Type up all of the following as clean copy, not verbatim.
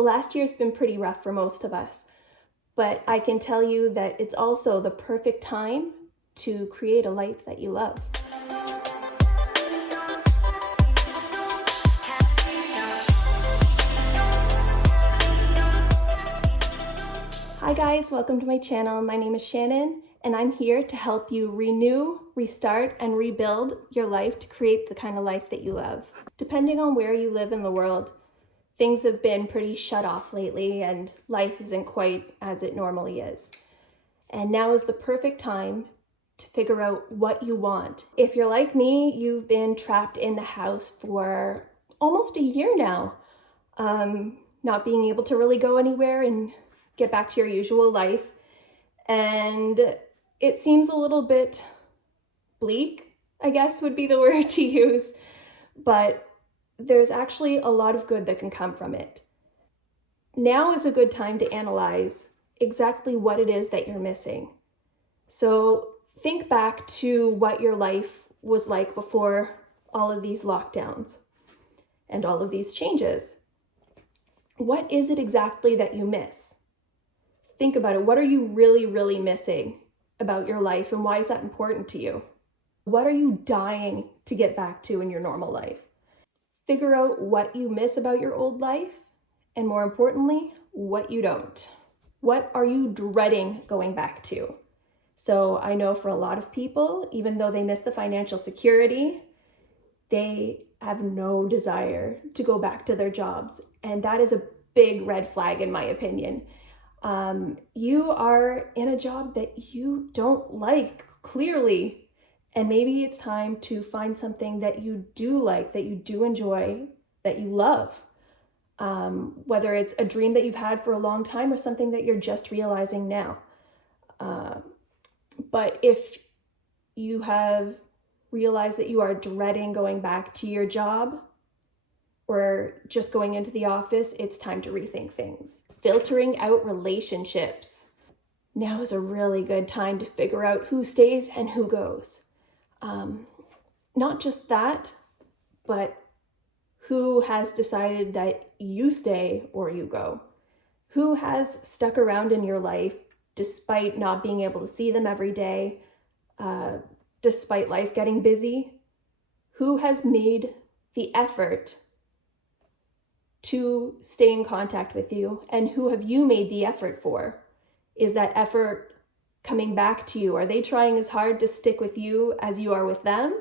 The last year's been pretty rough for most of us, but I can tell you that it's also the perfect time to create a life that you love. Hi guys, welcome to my channel. My name is Shannon, and I'm here to help you renew, restart, and rebuild your life to create the kind of life that you love. Depending on where you live in the world, things have been pretty shut off lately and life isn't quite as it normally is. And now is the perfect time to figure out what you want. If you're like me, you've been trapped in the house for almost a year now, not being able to really go anywhere and get back to your usual life. And it seems a little bit bleak, I guess would be the word to use, but there's actually a lot of good that can come from it. Now is a good time to analyze exactly what it is that you're missing. So think back to what your life was like before all of these lockdowns and all of these changes. What is it exactly that you miss? Think about it. What are you really missing about your life, and why is that important to you? What are you dying to get back to in your normal life? Figure out what you miss about your old life, and more importantly, what you don't. What are you dreading going back to? So I know for a lot of people, even though they miss the financial security, they have no desire to go back to their jobs. And that is a big red flag in my opinion. You are in a job that you don't like, clearly, and maybe it's time to find something that you do like, that you do enjoy, that you love. Whether it's a dream that you've had for a long time or something that you're just realizing now. But if you have realized that you are dreading going back to your job or just going into the office, it's time to rethink things. Filtering out relationships. Now is a really good time to figure out who stays and who goes. Not just that, but who has decided that you stay or you go? Who has stuck around in your life despite not being able to see them every day, despite life getting busy? Who has made the effort to stay in contact with you, and who have you made the effort for? Is that effort coming back to you? Are they trying as hard to stick with you as you are with them?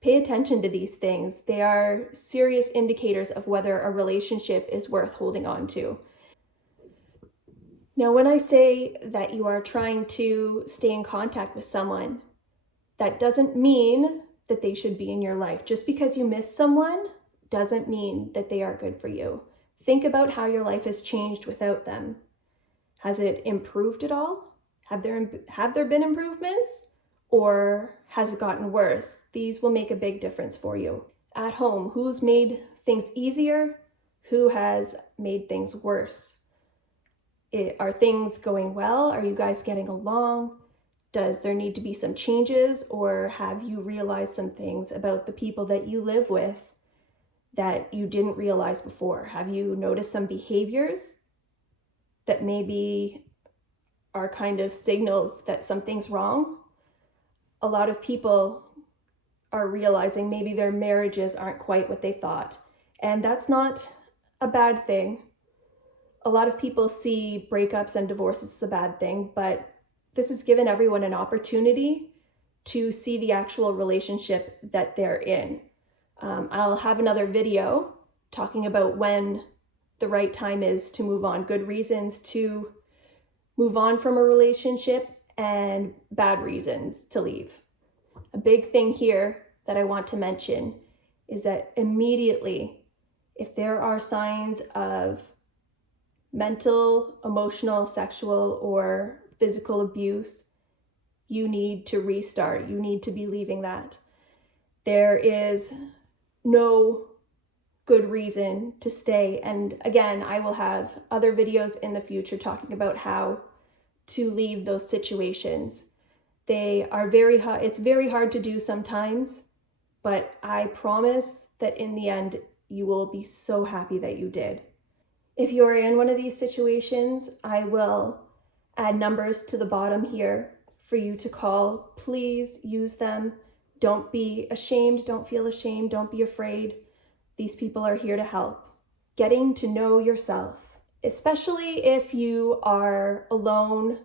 Pay attention to these things. They are serious indicators of whether a relationship is worth holding on to. Now, when I say that you are trying to stay in contact with someone, that doesn't mean that they should be in your life. Just because you miss someone doesn't mean that they are good for you. Think about how your life has changed without them. Has it improved at all? Have there been improvements? Or has it gotten worse? These will make a big difference for you. At home, who's made things easier? Who has made things worse? Are things going well? Are you guys getting along? Does there need to be some changes, or have you realized some things about the people that you live with that you didn't realize before? Have you noticed some behaviors that maybe are kind of signals that something's wrong? A lot of people are realizing maybe their marriages aren't quite what they thought, and that's not a bad thing. A lot of people see breakups and divorces as a bad thing, but this has given everyone an opportunity to see the actual relationship that they're in. I'll have another video talking about when the right time is to move on, good reasons to move on from a relationship and bad reasons to leave. A big thing here that I want to mention is that immediately, if there are signs of mental, emotional, sexual, or physical abuse, you need to restart. You need to be leaving that. There is no good reason to stay. And again, I will have other videos in the future talking about how to leave those situations. They are it's very hard to do sometimes, but I promise that in the end, you will be so happy that you did. If you're in one of these situations, I will add numbers to the bottom here for you to call. Please use them. Don't be ashamed. Don't feel ashamed. Don't be afraid. These people are here to help. Getting to know yourself, especially if you are alone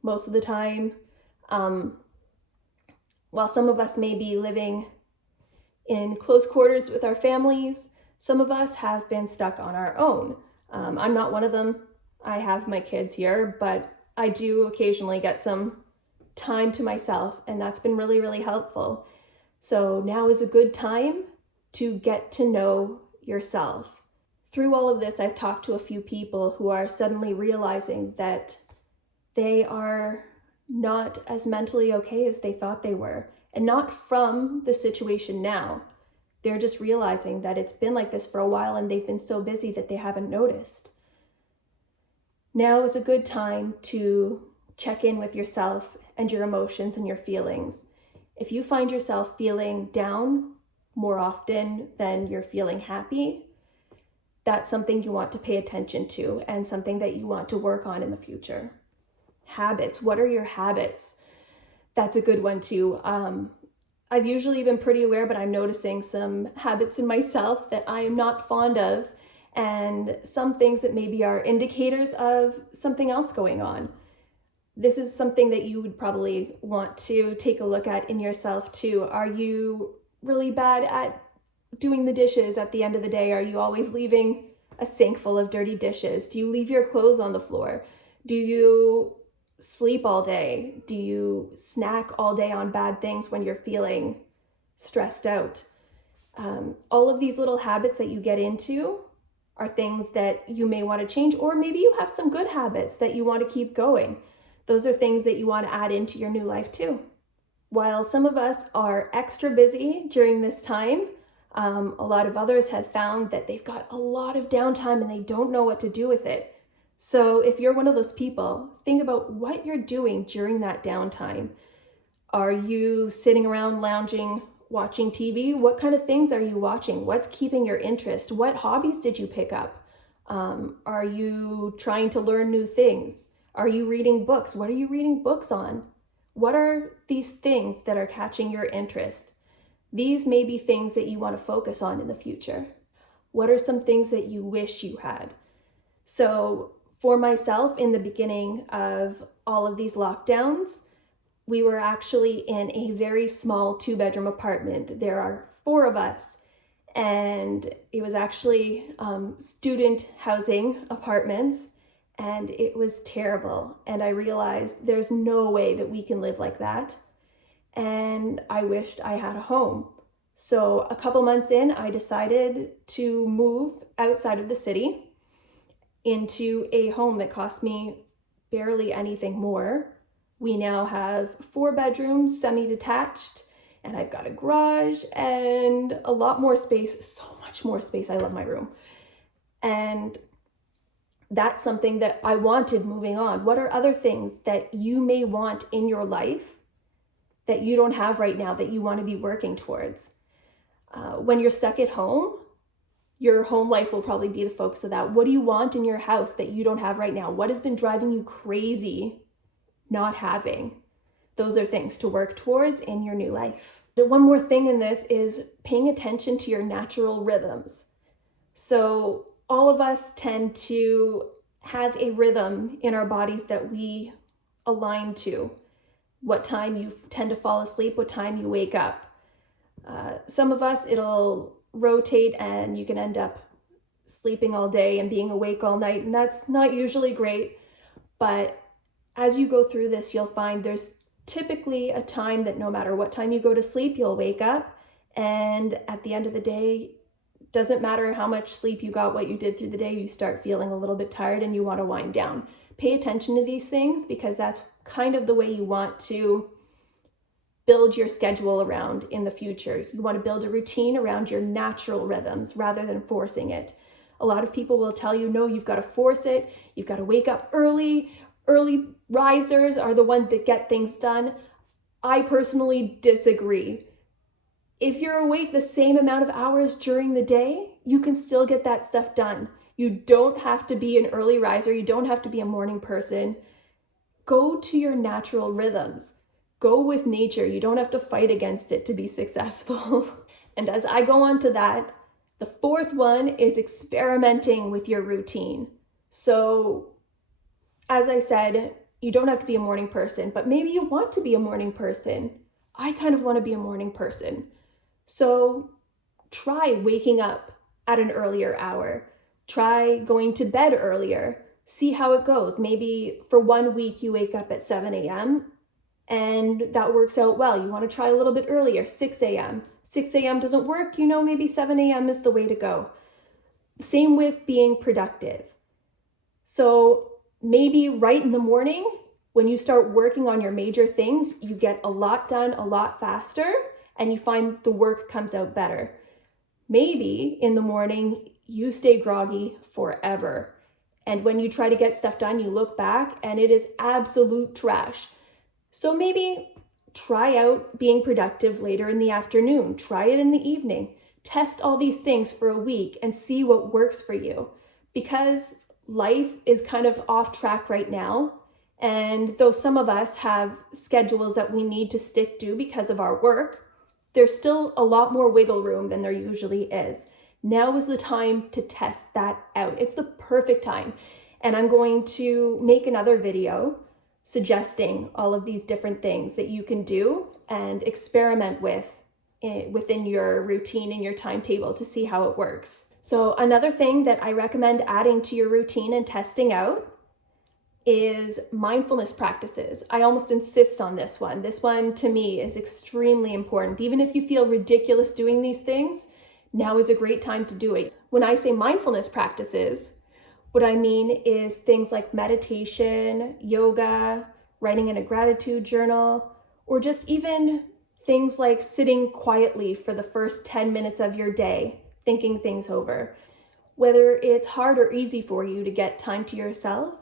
most of the time. While some of us may be living in close quarters with our families, some of us have been stuck on our own. I'm not one of them. I have my kids here, but I do occasionally get some time to myself, and that's been really, really helpful. So now is a good time to get to know yourself. Through all of this, I've talked to a few people who are suddenly realizing that they are not as mentally okay as they thought they were, and not from the situation now. They're just realizing that it's been like this for a while and they've been so busy that they haven't noticed. Now is a good time to check in with yourself and your emotions and your feelings. If you find yourself feeling down more often than you're feeling happy, that's something you want to pay attention to and something that you want to work on in the future. Habits. What are your habits? That's a good one too. I've usually been pretty aware, but I'm noticing some habits in myself that I am not fond of, and some things that maybe are indicators of something else going on. This is something that you would probably want to take a look at in yourself too. Are you really bad at doing the dishes at the end of the day? Are you always leaving a sink full of dirty dishes? Do you leave your clothes on the floor? Do you sleep all day? Do you snack all day on bad things when you're feeling stressed out? All of these little habits that you get into are things that you may want to change, or maybe you have some good habits that you want to keep going. Those are things that you want to add into your new life too. While some of us are extra busy during this time, a lot of others have found that they've got a lot of downtime and they don't know what to do with it. So if you're one of those people, think about what you're doing during that downtime. Are you sitting around lounging, watching TV? What kind of things are you watching? What's keeping your interest? What hobbies did you pick up? Are you trying to learn new things? Are you reading books? What are you reading books on? What are these things that are catching your interest? These may be things that you want to focus on in the future. What are some things that you wish you had? So for myself, in the beginning of all of these lockdowns, we were actually in a very small 2-bedroom apartment. There are 4 of us, and it was actually student housing apartments, and it was terrible. And I realized there's no way that we can live like that. And I wished I had a home. So a couple months in, I decided to move outside of the city into a home that cost me barely anything more. We now have 4 bedrooms, semi-detached, and I've got a garage and a lot more space, so much more space. I love my room. And that's something that I wanted moving on. What are other things that you may want in your life that you don't have right now that you want to be working towards? When you're stuck at home, your home life will probably be the focus of that. What do you want in your house that you don't have right now? What has been driving you crazy not having? Those are things to work towards in your new life. One more thing in this is paying attention to your natural rhythms. So all of us tend to have a rhythm in our bodies that we align to. What time you tend to fall asleep, what time you wake up. Some of us, it'll rotate and you can end up sleeping all day and being awake all night, and that's not usually great. But as you go through this, you'll find there's typically a time that no matter what time you go to sleep, you'll wake up, and at the end of the day, doesn't matter how much sleep you got, what you did through the day, you start feeling a little bit tired and you want to wind down. Pay attention to these things, because that's kind of the way you want to build your schedule around in the future. You want to build a routine around your natural rhythms rather than forcing it. A lot of people will tell you, no, you've got to force it. You've got to wake up early. Early risers are the ones that get things done. I personally disagree. If you're awake the same amount of hours during the day, you can still get that stuff done. You don't have to be an early riser. You don't have to be a morning person. Go to your natural rhythms. Go with nature. You don't have to fight against it to be successful. And as I go on to that, the fourth one is experimenting with your routine. So, as I said, you don't have to be a morning person, but maybe you want to be a morning person. I kind of want to be a morning person. So, try waking up at an earlier hour. Try going to bed earlier. See how it goes. Maybe for 1 week you wake up at 7 a.m. and that works out well. You want to try a little bit earlier, 6 a.m. 6 a.m. doesn't work, maybe 7 a.m. is the way to go. Same with being productive. So maybe right in the morning, when you start working on your major things, you get a lot done a lot faster and you find the work comes out better. Maybe in the morning, you stay groggy forever. And when you try to get stuff done, you look back and it is absolute trash. So maybe try out being productive later in the afternoon. Try it in the evening. Test all these things for a week and see what works for you. Because life is kind of off track right now. And though some of us have schedules that we need to stick to because of our work, there's still a lot more wiggle room than there usually is. Now is the time to test that out. It's the perfect time. And I'm going to make another video suggesting all of these different things that you can do and experiment with within your routine and your timetable to see how it works. So another thing that I recommend adding to your routine and testing out is mindfulness practices. I almost insist on this one. This one to me is extremely important. Even if you feel ridiculous doing these things, now is a great time to do it. When I say mindfulness practices, what I mean is things like meditation, yoga, writing in a gratitude journal, or just even things like sitting quietly for the first 10 minutes of your day, thinking things over. Whether it's hard or easy for you to get time to yourself,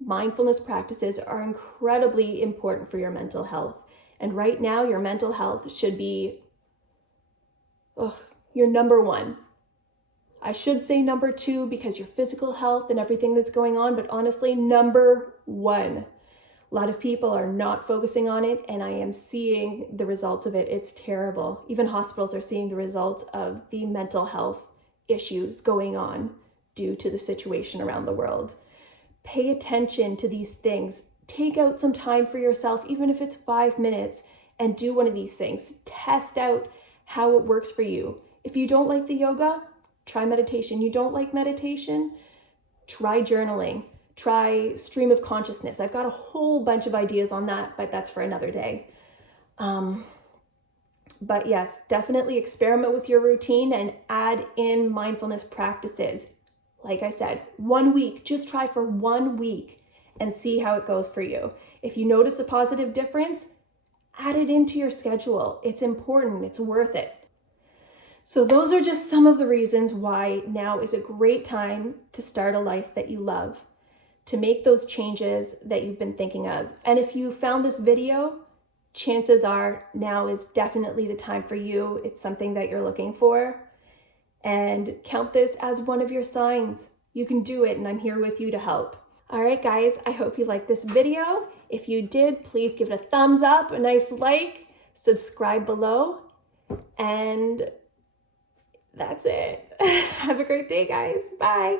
mindfulness practices are incredibly important for your mental health. And right now, your mental health should be your number one. I should say number two because your physical health and everything that's going on, but honestly, number one. A lot of people are not focusing on it, and I am seeing the results of it. It's terrible. Even hospitals are seeing the results of the mental health issues going on due to the situation around the world. Pay attention to these things. Take out some time for yourself, even if it's 5 minutes, and do one of these things. Test out how it works for you. If you don't like the yoga, try meditation. You don't like meditation? Try journaling. Try stream of consciousness. I've got a whole bunch of ideas on that, but that's for another day. But yes, definitely experiment with your routine and add in mindfulness practices. Like I said, 1 week, just try for 1 week and see how it goes for you. If you notice a positive difference, add it into your schedule. It's important, it's worth it. So those are just some of the reasons why now is a great time to start a life that you love, to make those changes that you've been thinking of. And if you found this video, chances are now is definitely the time for you. It's something that you're looking for. And count this as one of your signs. You can do it, and I'm here with you to help. All right, guys, I hope you liked this video. If you did, please give it a thumbs up, a nice like, subscribe below, and that's it. Have a great day, guys. Bye.